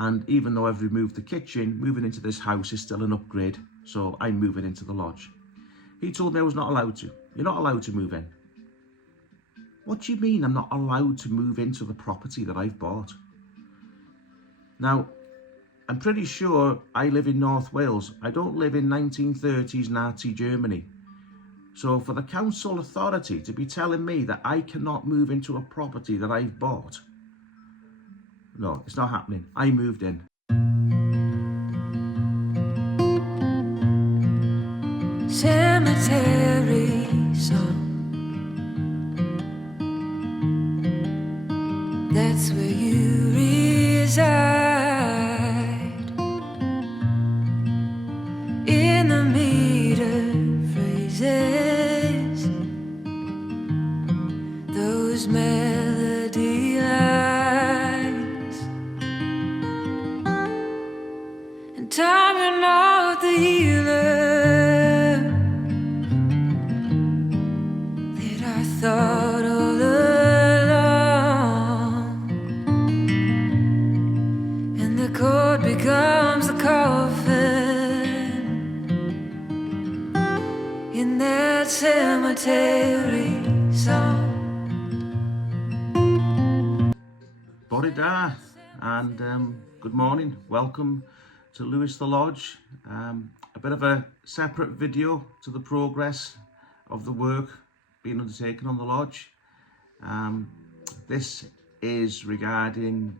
And even though I've removed the kitchen, moving into this house is still an upgrade, so I'm moving into the lodge. He told me I was not allowed to. You're not allowed to move in. What do you mean I'm not allowed to move into the property that I've bought? Now, I'm pretty sure I live in North Wales. I don't live in 1930s Nazi Germany. So for the council authority to be telling me that I cannot move into a property that I've bought, no, it's not happening. I moved in. Cemetery song, that's where you reside. In the meter phrases, those melody lines, and time you're not the healer that I thought all along, and the chord becomes the coffin in that cemetery song. Bore da, and good morning. Welcome to Lewis the Lodge. A bit of a separate video to the progress of the work being undertaken on the lodge. This is regarding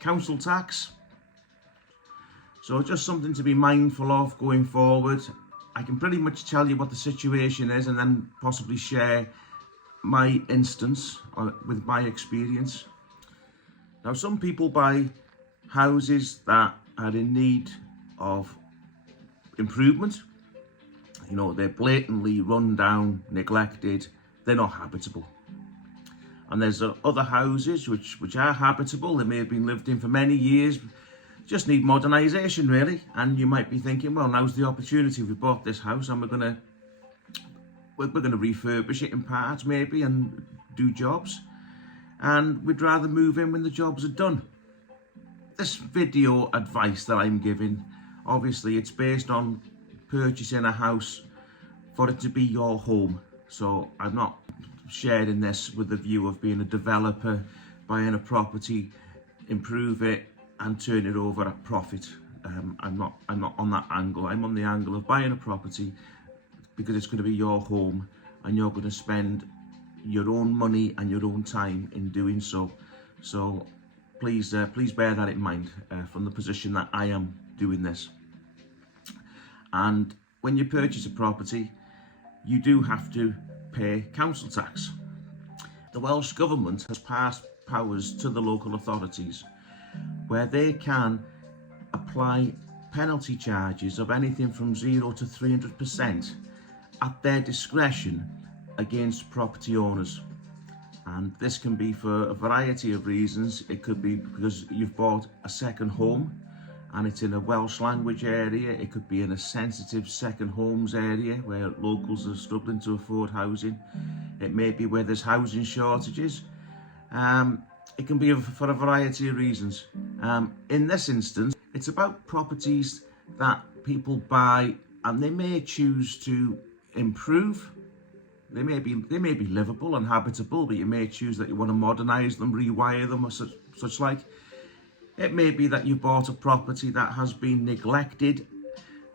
council tax. So just something to be mindful of going forward. I can pretty much tell you what the situation is and then possibly share my instance with my experience. Now, some people buy houses that are in need of improvement. You know, they're blatantly run down, neglected, they're not habitable. And there's other houses which are habitable, they may have been lived in for many years, just need modernisation really. And you might be thinking, well, now's the opportunity. We bought this house and we're gonna refurbish it in parts maybe and do jobs. And we'd rather move in when the jobs are done. This video advice that I'm giving, obviously it's based on purchasing a house for it to be your home. So I'm not sharing this with the view of being a developer, buying a property, improve it and turn it over at profit. I'm not on that angle. I'm on the angle of buying a property because it's going to be your home and you're going to spend your own money and your own time in doing so. So please bear that in mind from the position that I am doing this. And when you purchase a property, you do have to pay council tax. The Welsh Government has passed powers to the local authorities where they can apply penalty charges of anything from 0 to 300% at their discretion against property owners. And this can be for a variety of reasons. It could be because you've bought a second home and it's in a Welsh language area. It could be in a sensitive second homes area where locals are struggling to afford housing. It may be where there's housing shortages. It can be for a variety of reasons. In this instance, it's about properties that people buy and they may choose to improve. They may be livable and habitable, but you may choose that you want to modernise them, rewire them or such like. It may be that you bought a property that has been neglected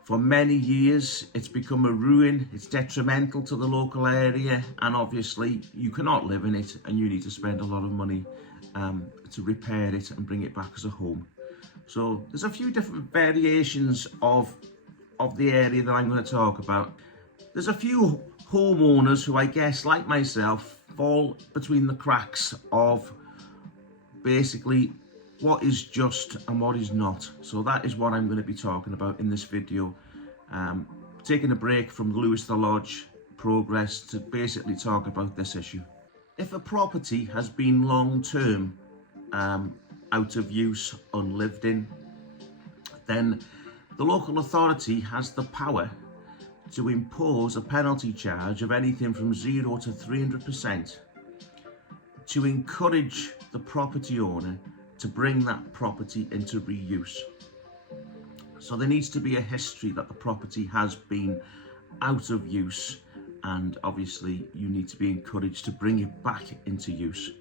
for many years. It's become a ruin, it's detrimental to the local area, and obviously you cannot live in it and you need to spend a lot of money to repair it and bring it back as a home. So there's a few different variations of the area that I'm going to talk about. There's a few homeowners who, I guess, like myself, fall between the cracks of basically what is just and what is not. So that is what I'm going to be talking about in this video. Taking a break from Lewis the Lodge progress to basically talk about this issue. If a property has been long-term out of use, unlived in, then the local authority has the power to impose a penalty charge of anything from 0 to 300% to encourage the property owner to bring that property into reuse. So there needs to be a history that the property has been out of use, and obviously you need to be encouraged to bring it back into use.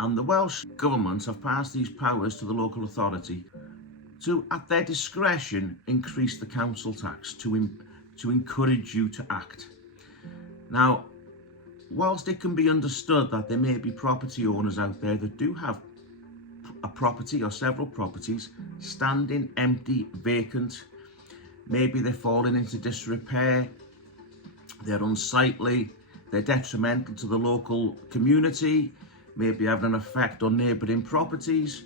And the Welsh Government have passed these powers to the local authority to, at their discretion, increase the council tax to encourage you to act. Now, whilst it can be understood that there may be property owners out there that do have a property or several properties standing empty, vacant, maybe they're falling into disrepair, they're unsightly, they're detrimental to the local community, maybe having an effect on neighbouring properties,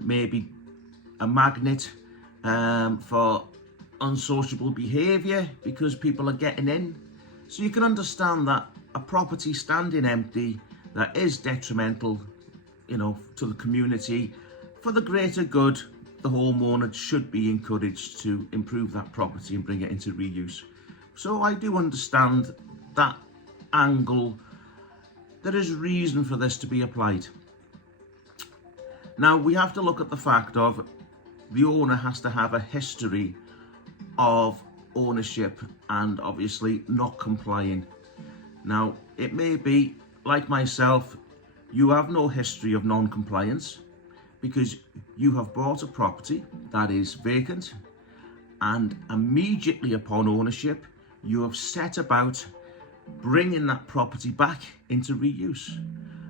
maybe a magnet for unsociable behaviour because people are getting in. So you can understand that a property standing empty that is detrimental, to the community, for the greater good, the homeowner should be encouraged to improve that property and bring it into reuse. So I do understand that angle. There is reason for this to be applied. Now we have to look at the fact of the owner has to have a history of ownership and obviously not complying. Now it may be, like myself, you have no history of non-compliance because you have bought a property that is vacant, and immediately upon ownership you have set about bringing that property back into reuse.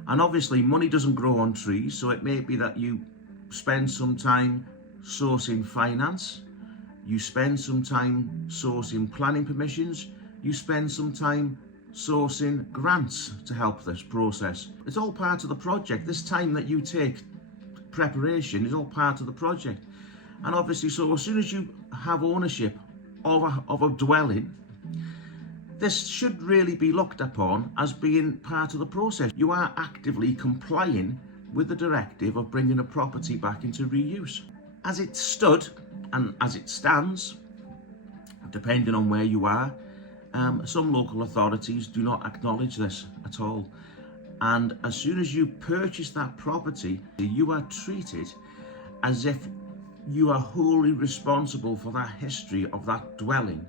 And obviously money doesn't grow on trees, so it may be that you spend some time sourcing finance, you spend some time sourcing planning permissions, you spend some time sourcing grants to help this process. It's all part of the project. This time that you take preparation is all part of the project. And obviously, so as soon as you have ownership of a dwelling, this should really be looked upon as being part of the process. You are actively complying with the directive of bringing a property back into reuse. As it stood and as it stands, depending on where you are, some local authorities do not acknowledge this at all. And as soon as you purchase that property, you are treated as if you are wholly responsible for that history of that dwelling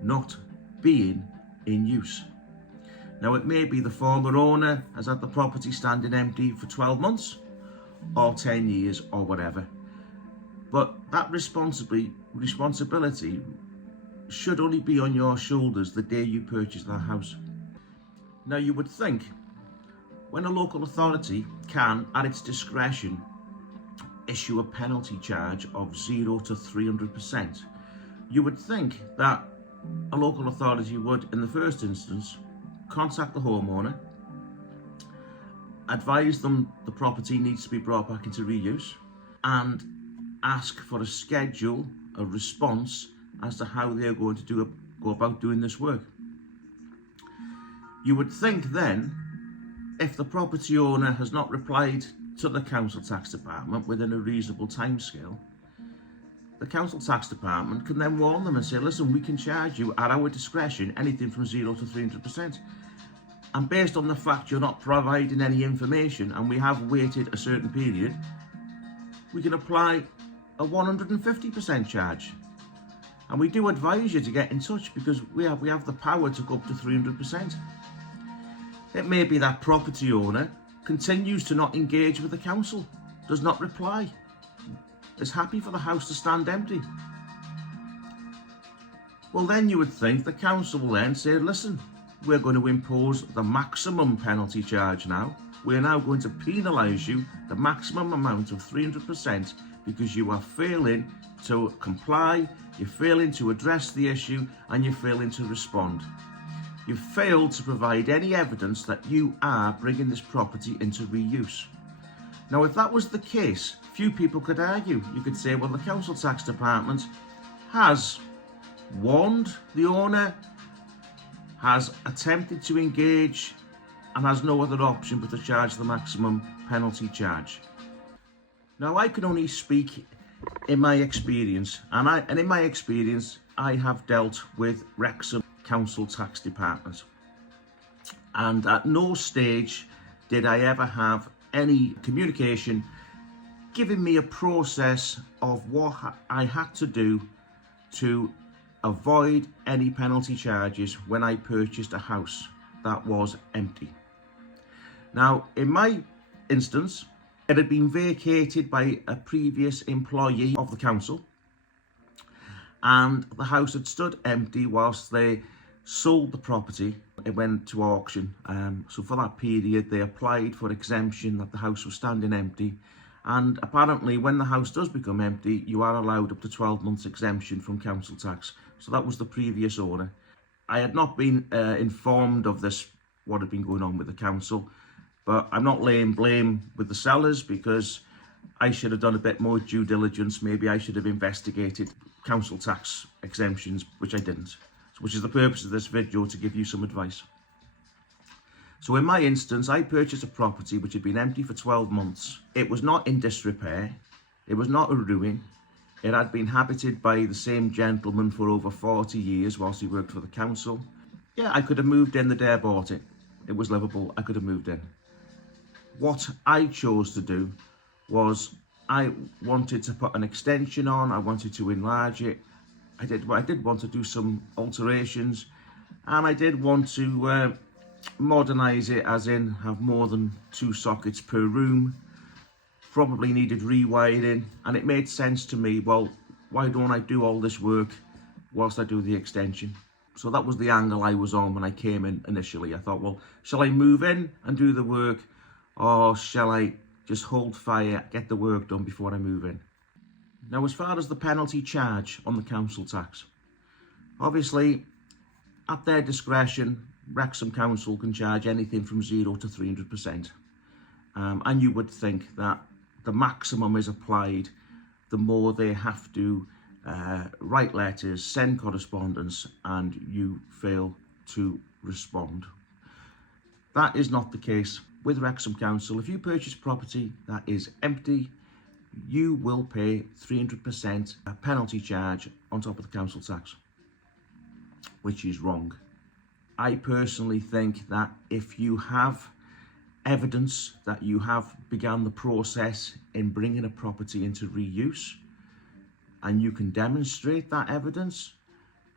not being in use. Now it may be the former owner has had the property standing empty for 12 months or 10 years or whatever, but that responsibility should only be on your shoulders the day you purchase that house. Now you would think when a local authority can, at its discretion, issue a penalty charge of 0 to 300%, you would think that a local authority would, in the first instance, contact the homeowner, advise them the property needs to be brought back into reuse, and ask for a schedule, a response as to how they're going to go about doing this work. You would think then, if the property owner has not replied to the council tax department within a reasonable timescale, the council tax department can then warn them and say, listen, we can charge you at our discretion anything from 0 to 300%. And based on the fact you're not providing any information and we have waited a certain period, we can apply a 150% charge. And we do advise you to get in touch because we have the power to go up to 300%. It may be that property owner continues to not engage with the council, does not reply, is happy for the house to stand empty. Well, then you would think the council will then say, listen, we're going to impose the maximum penalty charge now. We're now going to penalise you the maximum amount of 300% because you are failing to comply, you're failing to address the issue, and you're failing to respond. You've failed to provide any evidence that you are bringing this property into reuse. Now, if that was the case, few people could argue. You could say, well, the council tax department has warned the owner, has attempted to engage, and has no other option but to charge the maximum penalty charge. Now, I can only speak in my experience, and in my experience, I have dealt with Wrexham Council Tax Department, and at no stage did I ever have any communication giving me a process of what I had to do to avoid any penalty charges when I purchased a house that was empty. Now, in my instance, it had been vacated by a previous employee of the council, and the house had stood empty whilst they sold the property. It went to auction, so for that period they applied for exemption that the house was standing empty, and apparently when the house does become empty you are allowed up to 12 months exemption from council tax. So that was the previous owner. I had not been informed of this, what had been going on with the council, but I'm not laying blame with the sellers, because I should have done a bit more due diligence. Maybe I should have investigated council tax exemptions, which I didn't, which is the purpose of this video, to give you some advice. So in my instance, I purchased a property which had been empty for 12 months. It was not in disrepair. It was not a ruin. It had been habited by the same gentleman for over 40 years whilst he worked for the council. Yeah, I could have moved in the day I bought it. It was livable. I could have moved in. What I chose to do was I wanted to put an extension on. I wanted to enlarge it. I did want to do some alterations, and I did want to modernise it, as in have more than 2 sockets per room. Probably needed rewiring, and it made sense to me, well, why don't I do all this work whilst I do the extension? So that was the angle I was on when I came in initially. I thought, well, shall I move in and do the work, or shall I just hold fire, get the work done before I move in? Now, as far as the penalty charge on the council tax, obviously at their discretion, Wrexham Council can charge anything from 0 to 300%. And you would think that the maximum is applied the more they have to write letters, send correspondence, and you fail to respond. That is not the case with Wrexham Council. If you purchase property that is empty, you will pay 300% penalty charge on top of the council tax, which is wrong. I personally think that if you have evidence that you have begun the process in bringing a property into reuse, and you can demonstrate that evidence,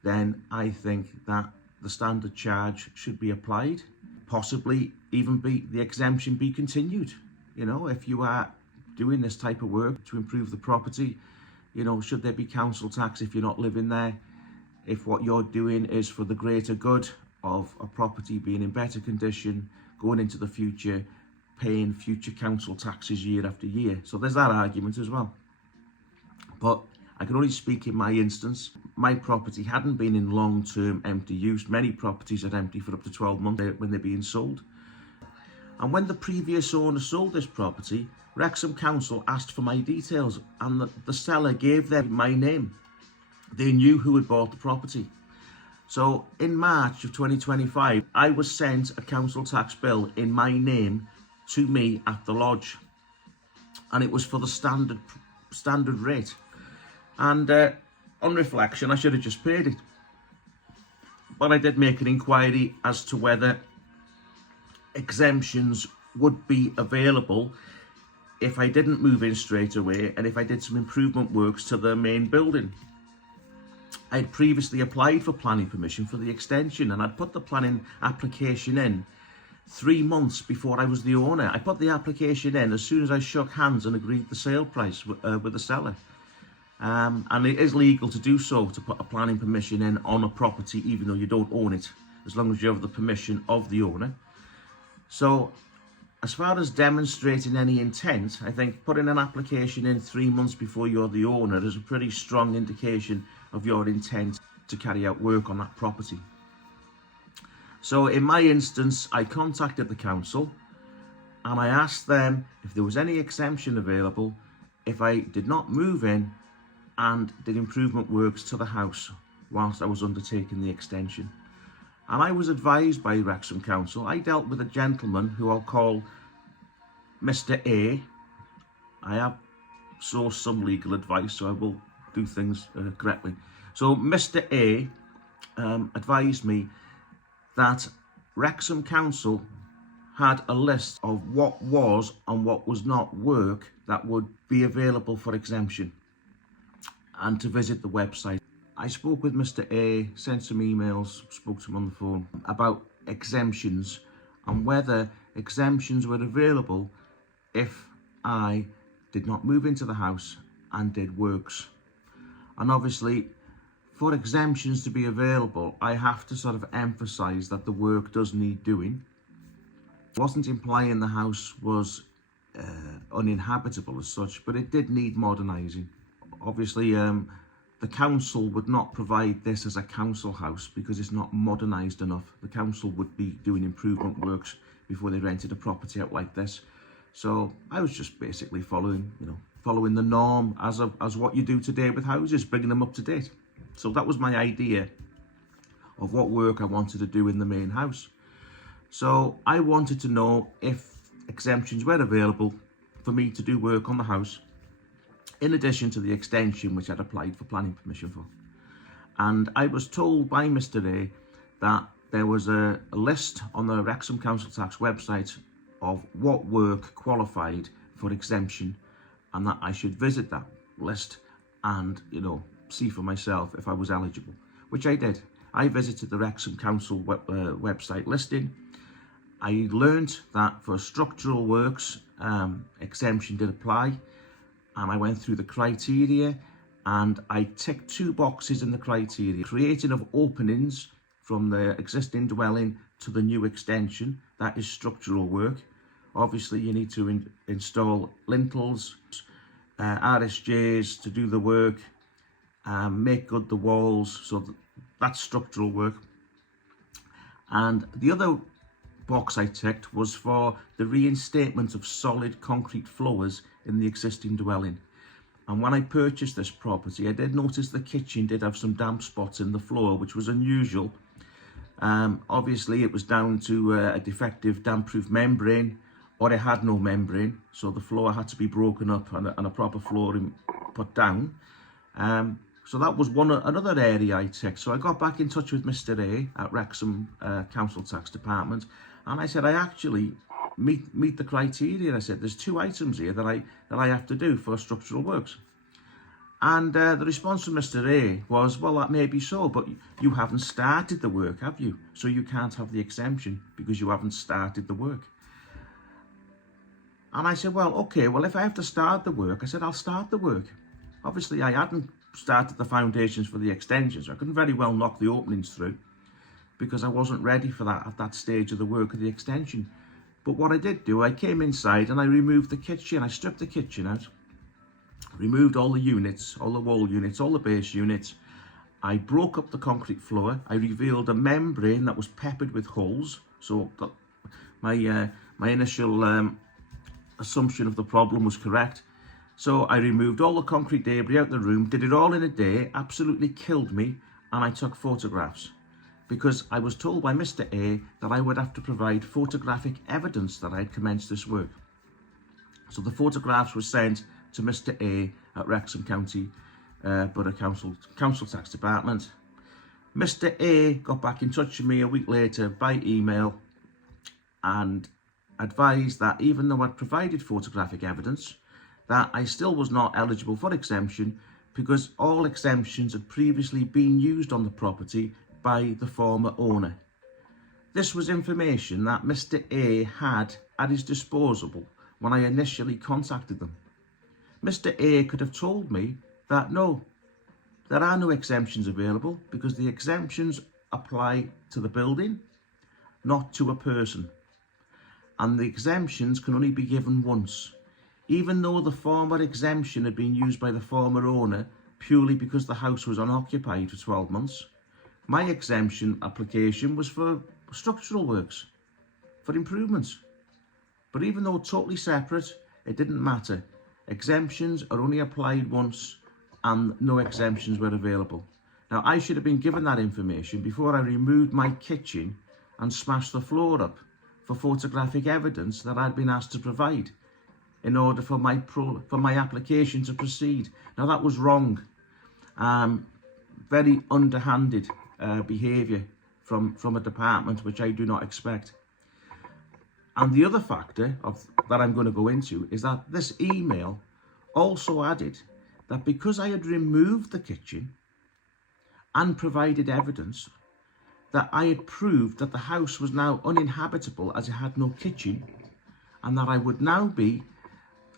then I think that the standard charge should be applied. Possibly even the exemption be continued. You know, if you are doing this type of work to improve the property, you know, should there be council tax if you're not living there? If what you're doing is for the greater good of a property being in better condition, going into the future, paying future council taxes year after year. So there's that argument as well. But I can only speak in my instance. My property hadn't been in long-term empty use. Many properties are empty for up to 12 months when they're being sold. And when the previous owner sold this property, Wrexham Council asked for my details, and the seller gave them my name. They knew who had bought the property. So in March of 2025, I was sent a council tax bill in my name to me at the lodge, and it was for the standard rate. And on reflection, I should have just paid it. But I did make an inquiry as to whether exemptions would be available if I didn't move in straight away and if I did some improvement works to the main building. I had previously applied for planning permission for the extension, and I'd put the planning application in 3 months before I was the owner. I put the application in as soon as I shook hands and agreed the sale price with the seller. And it is legal to do so, to put a planning permission in on a property even though you don't own it, as long as you have the permission of the owner. So as far as demonstrating any intent, I think putting an application in 3 months before you're the owner is a pretty strong indication of your intent to carry out work on that property. So in my instance, I contacted the council and I asked them if there was any exemption available if I did not move in and did improvement works to the house whilst I was undertaking the extension. And I was advised by Wrexham Council. I dealt with a gentleman who I'll call Mr. A. I have sourced some legal advice, so I will do things correctly. So Mr. A advised me that Wrexham Council had a list of what was and what was not work that would be available for exemption, and to visit the website. I spoke with Mr. A, sent some emails, spoke to him on the phone about exemptions and whether exemptions were available if I did not move into the house and did works. And obviously, for exemptions to be available, I have to sort of emphasise that the work does need doing. I wasn't implying the house was uninhabitable as such, but it did need modernising. Obviously, the council would not provide this as a council house because it's not modernised enough. The council would be doing improvement works before they rented a property out like this. So I was just basically following the norm as what you do today with houses, bringing them up to date. So that was my idea of what work I wanted to do in the main house. So I wanted to know if exemptions were available for me to do work on the house, in addition to the extension which I'd applied for planning permission for. And I was told by Mr. A that there was a list on the Wrexham Council Tax website of what work qualified for exemption, and that I should visit that list and, see for myself if I was eligible, which I did. I visited the Wrexham Council website listing. I learned that for structural works, exemption did apply, and I went through the criteria and I ticked 2 boxes in the criteria: creating of openings from the existing dwelling to the new extension. That is structural work. Obviously, you need to install lintels, RSJs to do the work, make good the walls, so that's structural work. And the other box I ticked was for the reinstatement of solid concrete floors in the existing dwelling. And when I purchased this property, I did notice the kitchen did have some damp spots in the floor, which was unusual. Obviously, it was down to a defective damp-proof membrane, or it had no membrane, so the floor had to be broken up and a proper flooring put down. So that was another area I ticked. So I got back in touch with Mr. A at Wrexham Council Tax Department, and I said I actually meet the criteria. I said there's 2 items here that I have to do for structural works. And the response from Mr. A was, well, that may be so, but you haven't started the work, have you? So you can't have the exemption because you haven't started the work. And I said, well, okay, well, if I have to start the work, I said, I'll start the work. Obviously, I hadn't started the foundations for the extensions. I couldn't very well knock the openings through because I wasn't ready for that at that stage of the work of the extension. But what I did do, I came inside and I removed the kitchen. I stripped the kitchen out, removed all the units, all the wall units, all the base units. I broke up the concrete floor. I revealed a membrane that was peppered with holes. So my initial assumption of the problem was correct. So I removed all the concrete debris out of the room, did it all in a day, absolutely killed me, and I took photographs because I was told by Mr. A that I would have to provide photographic evidence that I had commenced this work. So the photographs were sent to Mr. A at Wrexham County Borough Council Tax Department. Mr. A got back in touch with me a week later by email and advised that even though I'd provided photographic evidence, that I still was not eligible for exemption because all exemptions had previously been used on the property by the former owner. This was information that Mr. A had at his disposal when I initially contacted them. Mr. A could have told me that no, there are no exemptions available because the exemptions apply to the building, not to a person. And the exemptions can only be given once. Even though the former exemption had been used by the former owner purely because the house was unoccupied for 12 months, my exemption application was for structural works, for improvements. But even though totally separate, it didn't matter. Exemptions are only applied once and no exemptions were available. Now, I should have been given that information before I removed my kitchen and smashed the floor up for photographic evidence that I'd been asked to provide in order for my application to proceed. Now, that was wrong. Very underhanded behaviour from a department which I do not expect. And the other factor that I'm going to go into is that this email also added that because I had removed the kitchen and provided evidence that I had proved that the house was now uninhabitable as it had no kitchen, and that I would now be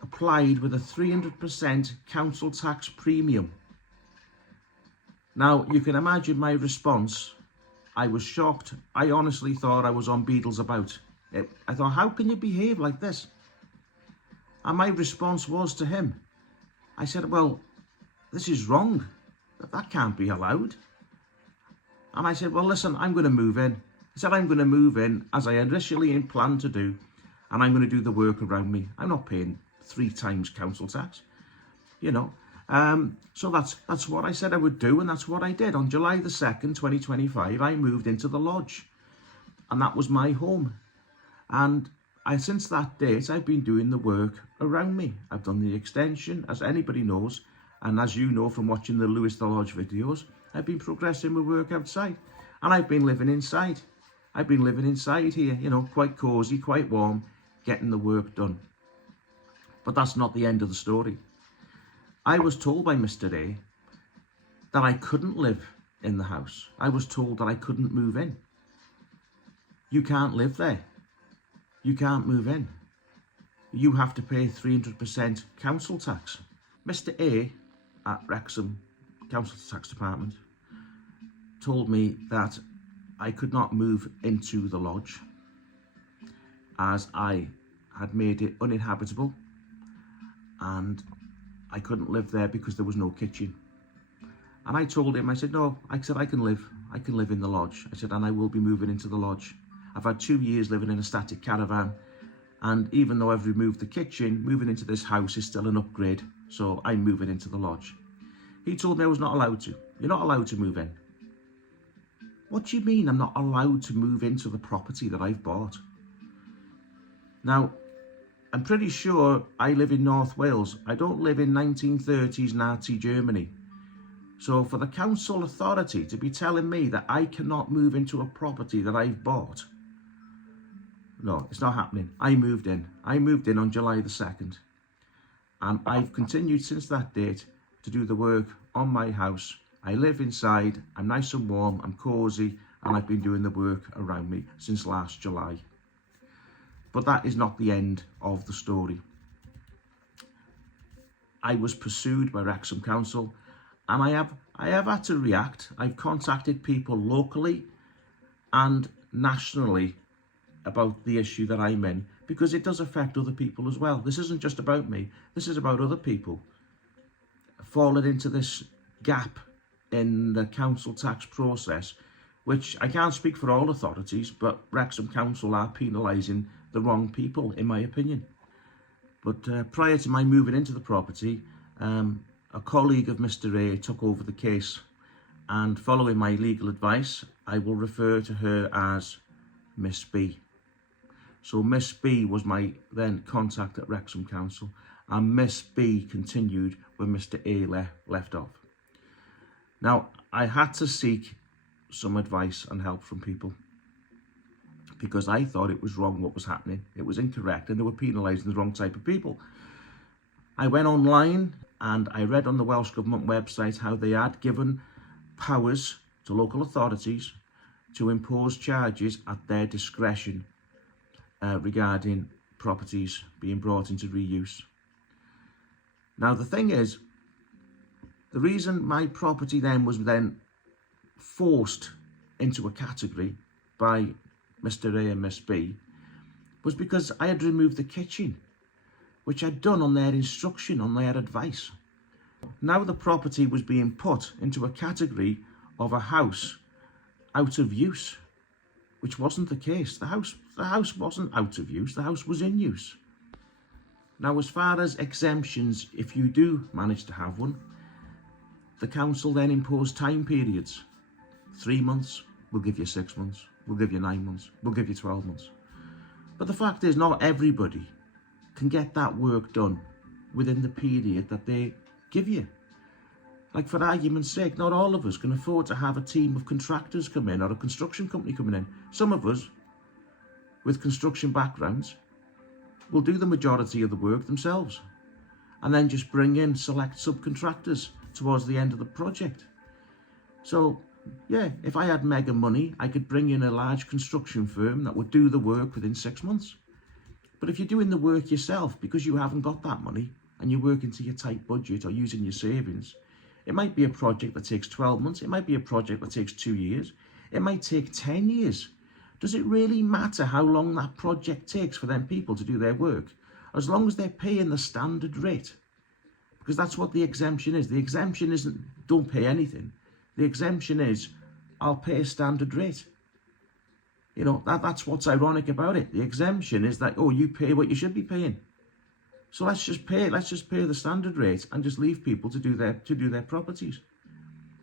applied with a 300% council tax premium. Now, you can imagine my response. I was shocked. I honestly thought I was on Beatles About. I thought, how can you behave like this? And my response was to him. I said, well, this is wrong. That can't be allowed. And I said, well, listen, I'm going to move in. I said, I'm going to move in as I initially planned to do, and I'm going to do the work around me. I'm not paying 3 times council tax, you know. So that's what I said I would do, and that's what I did. On July the 2nd, 2025, I moved into the lodge, and that was my home. And since that date, I've been doing the work around me. I've done the extension, as anybody knows, and as you know from watching the Lewis the Lodge videos, I've been progressing with work outside, and I've been living inside. I've been living inside here, you know, quite cosy, quite warm, getting the work done. But that's not the end of the story. I was told by Mr. A that I couldn't live in the house. I was told that I couldn't move in. You can't live there. You can't move in. You have to pay 300% council tax. Mr. A at Wrexham Council Tax Department told me that I could not move into the lodge as I had made it uninhabitable, and I couldn't live there because there was no kitchen. And I told him, I said, no, I said, I can live in the lodge. I said, and I will be moving into the lodge. I've had 2 years living in a static caravan, and even though I've removed the kitchen, moving into this house is still an upgrade, so I'm moving into the lodge. He told me I was not allowed to. You're not allowed to move in. What do you mean I'm not allowed to move into the property that I've bought? Now, I'm pretty sure I live in North Wales. I don't live in 1930s Nazi Germany. So for the council authority to be telling me that I cannot move into a property that I've bought, no, it's not happening. I moved in. I moved in on July the 2nd. And I've continued since that date to do the work on my house. I live inside, I'm nice and warm, I'm cosy, and I've been doing the work around me since last July. But that is not the end of the story. I was pursued by Wrexham Council, and I have had to react. I've contacted people locally and nationally about the issue that I'm in, because it does affect other people as well. This isn't just about me, this is about other people falling into this gap in the council tax process, which I can't speak for all authorities, but Wrexham Council are penalising the wrong people, in my opinion. But prior to my moving into the property, a colleague of Mr. A took over the case, and following my legal advice, I will refer to her as Miss B. So Miss B was my then contact at Wrexham Council, and Miss B continued where Mr. A left off. Now, I had to seek some advice and help from people, because I thought it was wrong what was happening. It was incorrect, and they were penalising the wrong type of people. I went online and I read on the Welsh Government website how they had given powers to local authorities to impose charges at their discretion regarding properties being brought into reuse. Now, the thing is, the reason my property then was forced into a category by Mr. A and Miss B was because I had removed the kitchen, which I'd done on their instruction, on their advice. Now the property was being put into a category of a house out of use, which wasn't the case. The house wasn't out of use, the house was in use. Now, as far as exemptions, if you do manage to have one, the council then imposed time periods. 3 months, we'll give you 6 months, we'll give you 9 months, we'll give you 12 months. But the fact is, not everybody can get that work done within the period that they give you. Like, for argument's sake, not all of us can afford to have a team of contractors come in or a construction company coming in. Some of us with construction backgrounds will do the majority of the work themselves and then just bring in select subcontractors towards the end of the project. So yeah, if I had mega money, I could bring in a large construction firm that would do the work within 6 months. But if you're doing the work yourself because you haven't got that money and you're working to your tight budget or using your savings, it might be a project that takes 12 months. It might be a project that takes 2 years. It might take 10 years. Does it really matter how long that project takes for them people to do their work? As long as they're paying the standard rate. Because that's what the exemption is. The exemption isn't don't pay anything. The exemption is I'll pay a standard rate. You know, that's what's ironic about it. The exemption is that, oh, you pay what you should be paying. So let's just pay the standard rate and just leave people to do their properties.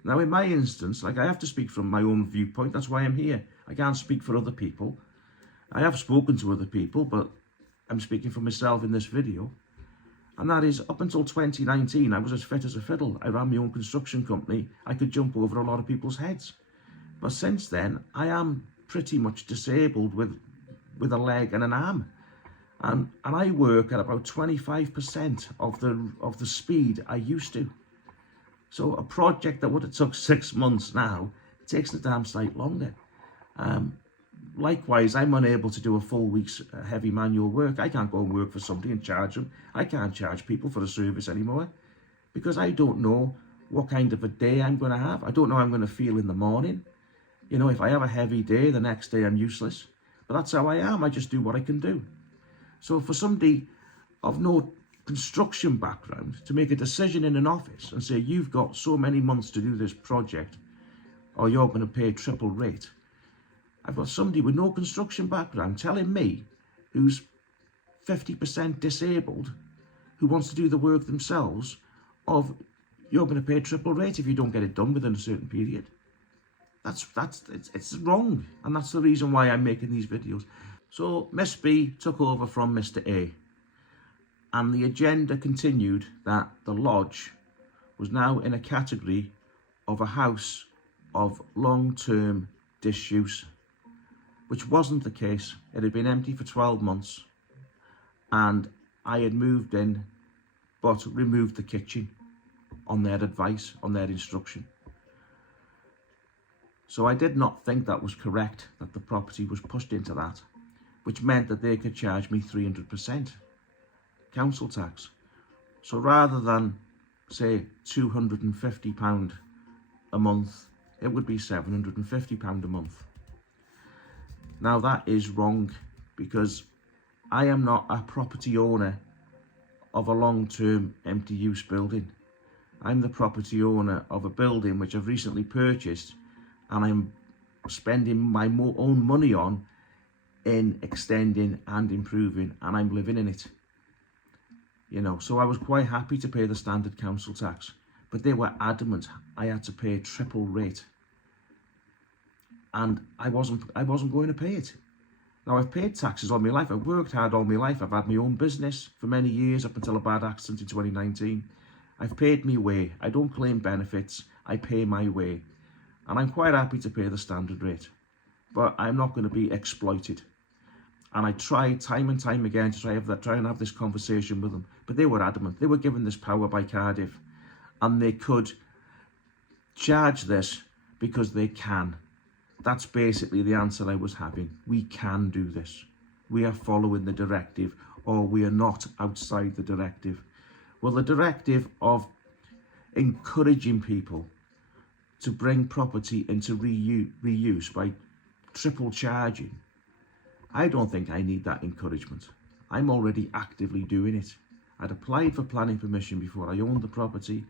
Now, in my instance, like, I have to speak from my own viewpoint. That's why I'm here. I can't speak for other people. I have spoken to other people, but I'm speaking for myself in this video. And that is, up until 2019, I was as fit as a fiddle. I ran my own construction company. I could jump over a lot of people's heads. But since then, I am pretty much disabled with a leg and an arm. And I work at about 25% of the speed I used to. So a project that would have took 6 months now takes a damn sight longer. Likewise, I'm unable to do a full week's heavy manual work. I can't go and work for somebody and charge them. I can't charge people for a service anymore because I don't know what kind of a day I'm going to have. I don't know how I'm going to feel in the morning. You know, if I have a heavy day, the next day I'm useless. But that's how I am. I just do what I can do. So for somebody of no construction background to make a decision in an office and say, you've got so many months to do this project or you're going to pay triple rate. I've got somebody with no construction background telling me, who's 50% disabled, who wants to do the work themselves, of you're going to pay triple rate if you don't get it done within a certain period. It's wrong, and that's the reason why I'm making these videos. So Miss B took over from Mr. A, and the agenda continued that the lodge was now in a category of a house of long-term disuse, which wasn't the case. It had been empty for 12 months, and I had moved in, but removed the kitchen on their advice, on their instruction. So I did not think that was correct, that the property was pushed into that, which meant that they could charge me 300% council tax. So rather than, say, £250 a month, it would be £750 a month. Now that is wrong, because I am not a property owner of a long-term empty use building. I'm the property owner of a building which I've recently purchased, and I'm spending my own money on in extending and improving, and I'm living in it. You know, so I was quite happy to pay the standard council tax, but they were adamant I had to pay triple rate. And I wasn't going to pay it. Now, I've paid taxes all my life. I've worked hard all my life. I've had my own business for many years, up until a bad accident in 2019. I've paid my way. I don't claim benefits. I pay my way. And I'm quite happy to pay the standard rate. But I'm not going to be exploited. And I tried time and time again to try and have this conversation with them. But they were adamant. They were given this power by Cardiff. And they could charge this because they can. That's basically the answer I was having. We can do this. We are following the directive, or we are not outside the directive. Well, the directive of encouraging people to bring property into reuse by triple charging, I don't think I need that encouragement. I'm already actively doing it. I'd applied for planning permission before I owned the property.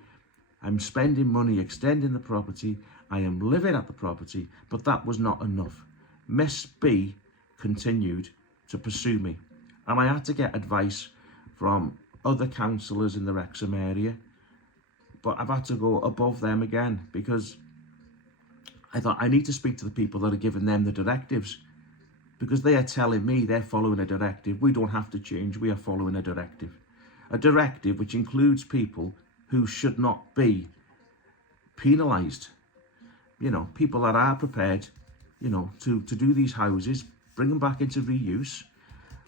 I'm spending money extending the property. I am living at the property, but that was not enough. Miss B continued to pursue me, and I had to get advice from other councillors in the Wrexham area, but I've had to go above them again, because I thought I need to speak to the people that are giving them the directives, because they are telling me they're following a directive. We don't have to change, we are following a directive. A directive which includes people who should not be penalised. You know, people that are prepared, you know, to do these houses bring them back into reuse,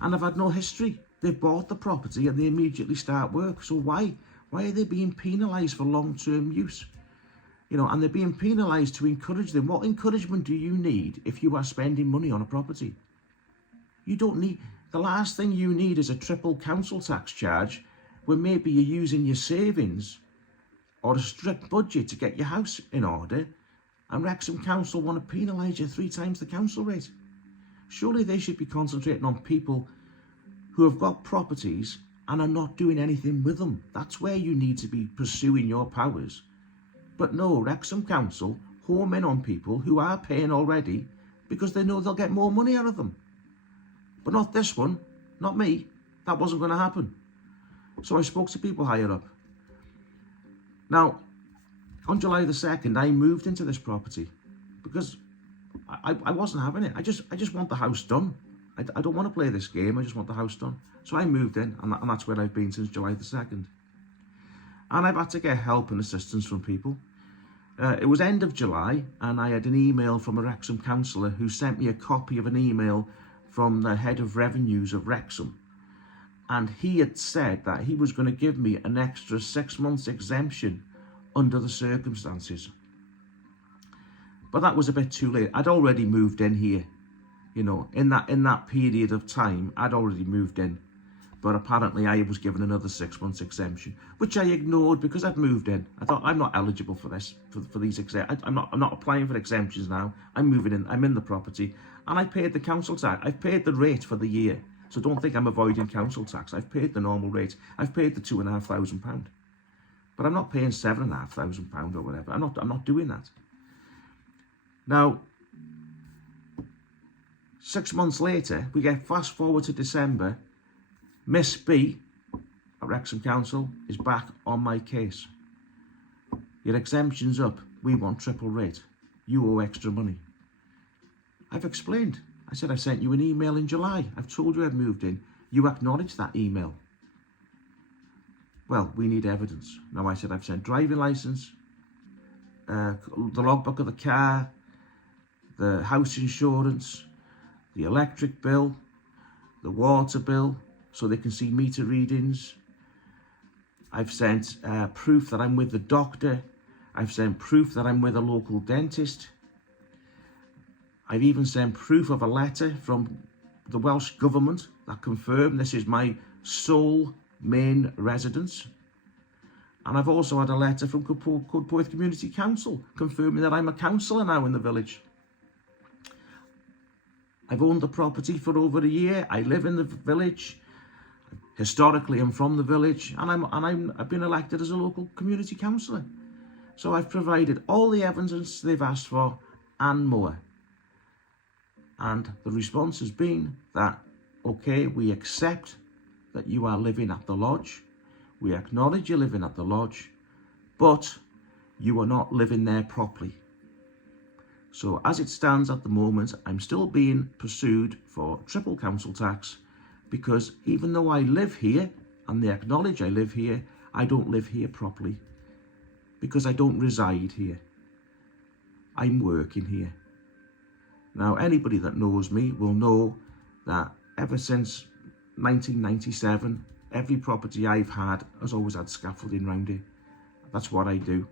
and I've had no history. They've bought the property and they immediately start work. So why are they being penalised for long-term use? You know, and they're being penalised to encourage them. What encouragement do you need if you are spending money on a property? You don't need, the last thing you need is a triple council tax charge where maybe you're using your savings or a strict budget to get your house in order, and Wrexham Council want to penalise you 3 times the council rate. Surely they should be concentrating on people who have got properties and are not doing anything with them. That's where you need to be pursuing your powers. But no, Wrexham Council home in on people who are paying already because they know they'll get more money out of them. But not this one, not me. That wasn't going to happen. So I spoke to people higher up. Now, on July the 2nd, I moved into this property because I wasn't having it. I just want the house done. I don't want to play this game. I just want the house done. So I moved in, and that's where I've been since July the 2nd. And I've had to get help and assistance from people. It was end of July, and I had an email from a Wrexham councillor who sent me a copy of an email from the head of revenues of Wrexham. And he had said that he was going to give me an extra 6 months exemption under the circumstances. But that was a bit too late. I'd already moved in here. You know, in that period of time, I'd already moved in. But apparently I was given another 6 months exemption, which I ignored because I'd moved in. I thought, I'm not eligible for this, for these I'm not applying for exemptions now. I'm moving in, I'm in the property, and I paid the council tax. I've paid the rate for the year. So don't think I'm avoiding council tax. I've paid the normal rate. I've paid the £2,500. But I'm not paying £7,500 or whatever. I'm not doing that. Now, 6 months later, we get fast forward to December. Miss B at Wrexham Council is back on my case. Your exemption's up. We want triple rate. You owe extra money. I've explained. I said I sent you an email in July. I've told you I've moved in. You acknowledged that email. Well, we need evidence. Now I said I've sent driving licence, the logbook of the car, the house insurance, the electric bill, the water bill, so they can see meter readings. I've sent proof that I'm with the doctor. I've sent proof that I'm with a local dentist. I've even sent proof of a letter from the Welsh Government that confirmed this is my sole main residence. And I've also had a letter from Coedpoeth Community Council confirming that I'm a councillor now in the village. I've owned the property for over a year. I live in the village. Historically, I'm from the village, and I've been elected as a local community councillor. So I've provided all the evidence they've asked for and more. And the response has been that, okay, we accept that you are living at the lodge. We acknowledge you're living at the lodge, but you are not living there properly. So as it stands at the moment, I'm still being pursued for triple council tax because even though I live here and they acknowledge I live here, I don't live here properly because I don't reside here. I'm working here. Now, anybody that knows me will know that ever since 1997, every property I've had has always had scaffolding around it. That's what I do.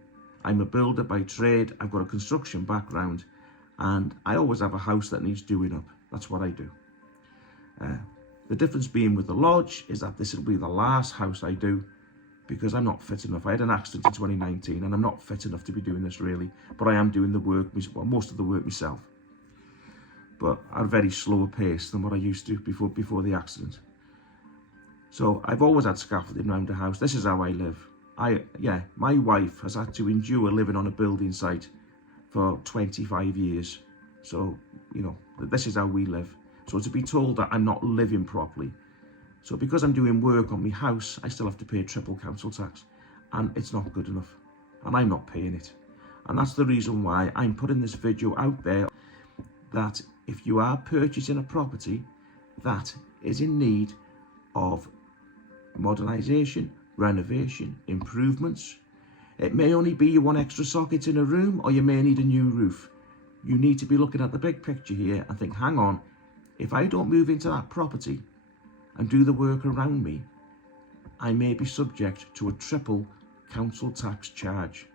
I'm a builder by trade. I've got a construction background, and I always have a house that needs doing up. That's what I do. The difference being with the lodge is that this will be the last house I do because I'm not fit enough. I had an accident in 2019 and I'm not fit enough to be doing this really, but I am doing the work, well, most of the work myself, but at a very slower pace than what I used to before the accident. So I've always had scaffolding around the house. This is how I live. My wife has had to endure living on a building site for 25 years. So, you know, this is how we live. So to be told that I'm not living properly. So because I'm doing work on my house, I still have to pay triple council tax. And it's not good enough. And I'm not paying it. And that's the reason why I'm putting this video out there, that if you are purchasing a property that is in need of modernisation, renovation, improvements, it may only be you want extra sockets in a room, or you may need a new roof. You need to be looking at the big picture here and think, hang on, if I don't move into that property and do the work around me, I may be subject to a triple council tax charge,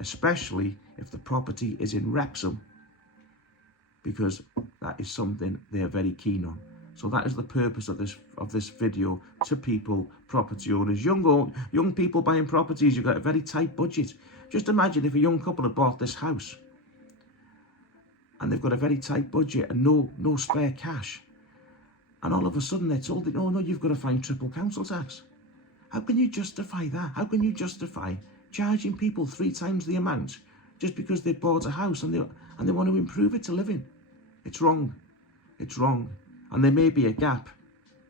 especially if the property is in Wrexham, because that is something they're very keen on. So that is the purpose of this video to people, property owners, young people buying properties. You've got a very tight budget. Just imagine if a young couple had bought this house and they've got a very tight budget and no spare cash, and all of a sudden they're told that, oh no, you've got to find triple council tax. How can you justify that? How can you justify charging people 3 times the amount just because they bought a house and they want to improve it to live in? It's wrong. It's wrong. And there may be a gap,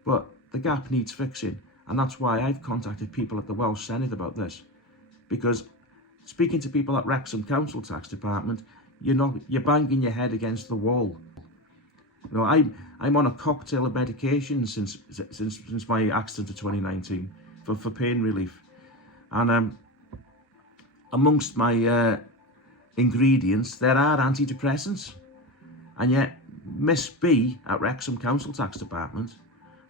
but the gap needs fixing. And that's why I've contacted people at the Welsh Senedd about this. Because speaking to people at Wrexham Council Tax Department, you're banging your head against the wall. You know, I'm on a cocktail of medication since my accident of 2019 for pain relief. And amongst my ingredients, there are antidepressants. And yet, Miss B at Wrexham Council Tax Department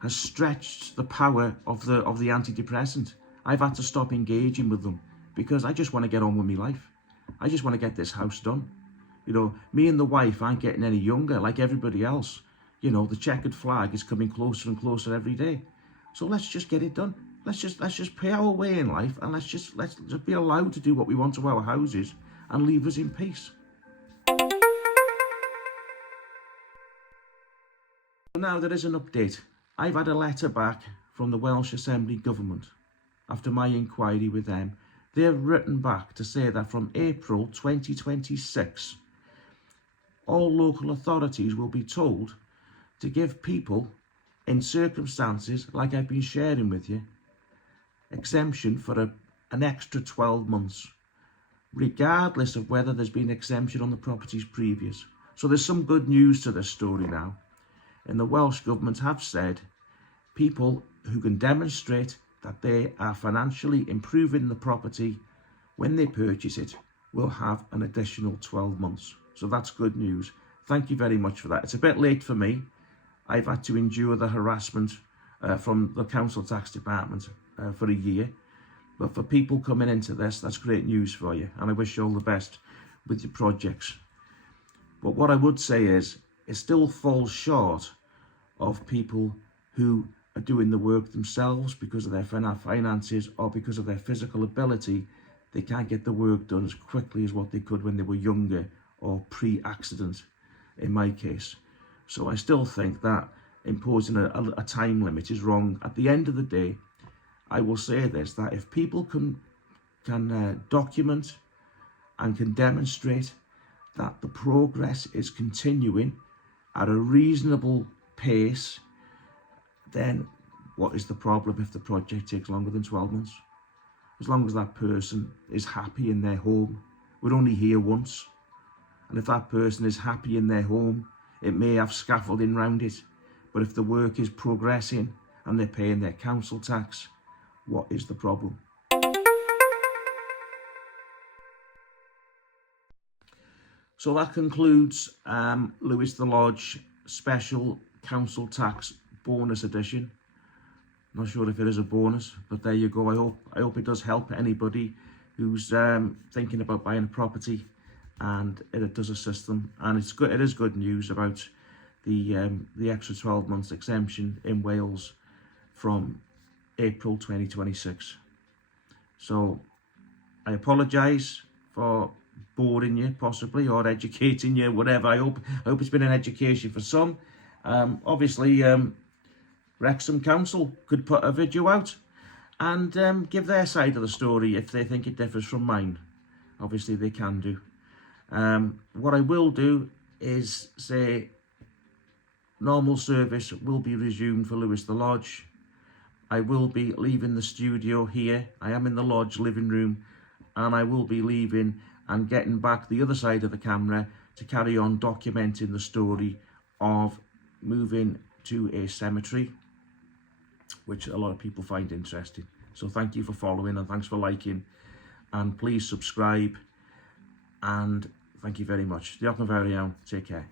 has stretched the power of the antidepressant. I've had to stop engaging with them because I just want to get on with my life. I just want to get this house done. You know, me and the wife aren't getting any younger like everybody else. You know, the checkered flag is coming closer and closer every day. So let's just get it done. Let's just pay our way in life, and let's just be allowed to do what we want to our houses and leave us in peace. Now there is an update. I've had a letter back from the Welsh Assembly Government after my inquiry with them. They've written back to say that from April 2026, all local authorities will be told to give people in circumstances like I've been sharing with you exemption for an extra 12 months, regardless of whether there's been exemption on the properties previous. So there's some good news to this story now. And the Welsh Government have said people who can demonstrate that they are financially improving the property when they purchase it will have an additional 12 months. So that's good news. Thank you very much for that. It's a bit late for me. I've had to endure the harassment from the Council Tax Department for a year. But for people coming into this, that's great news for you. And I wish you all the best with your projects. But what I would say is, it still falls short of people who are doing the work themselves because of their finances or because of their physical ability. They can't get the work done as quickly as what they could when they were younger or pre-accident, in my case. So I still think that imposing a time limit is wrong. At the end of the day, I will say this, that if people can document and can demonstrate that the progress is continuing at a reasonable pace, then what is the problem if the project takes longer than 12 months? As long as that person is happy in their home. We're only here once. And if that person is happy in their home, it may have scaffolding around it. But if the work is progressing and they're paying their council tax, what is the problem? So that concludes Lewis the Lodge special council tax bonus edition. Not sure if it is a bonus, but there you go. I hope it does help anybody who's thinking about buying a property, and it does assist them. And it's good. It is good news about the extra 12 months exemption in Wales from April 2026. So I apologise for boring you possibly, or educating you, whatever. I hope it's been an education for some. Obviously Wrexham Council could put a video out and give their side of the story if they think it differs from mine. Obviously they can do. What I will do is say normal service will be resumed for Lewis the Lodge. I will be leaving the studio here. I am in the lodge living room, and I will be leaving and getting back the other side of the camera to carry on documenting the story of moving to a cemetery, which a lot of people find interesting. So thank you for following, and thanks for liking, and please subscribe, and thank you very much. Diolch yn fawr iawn. Take care.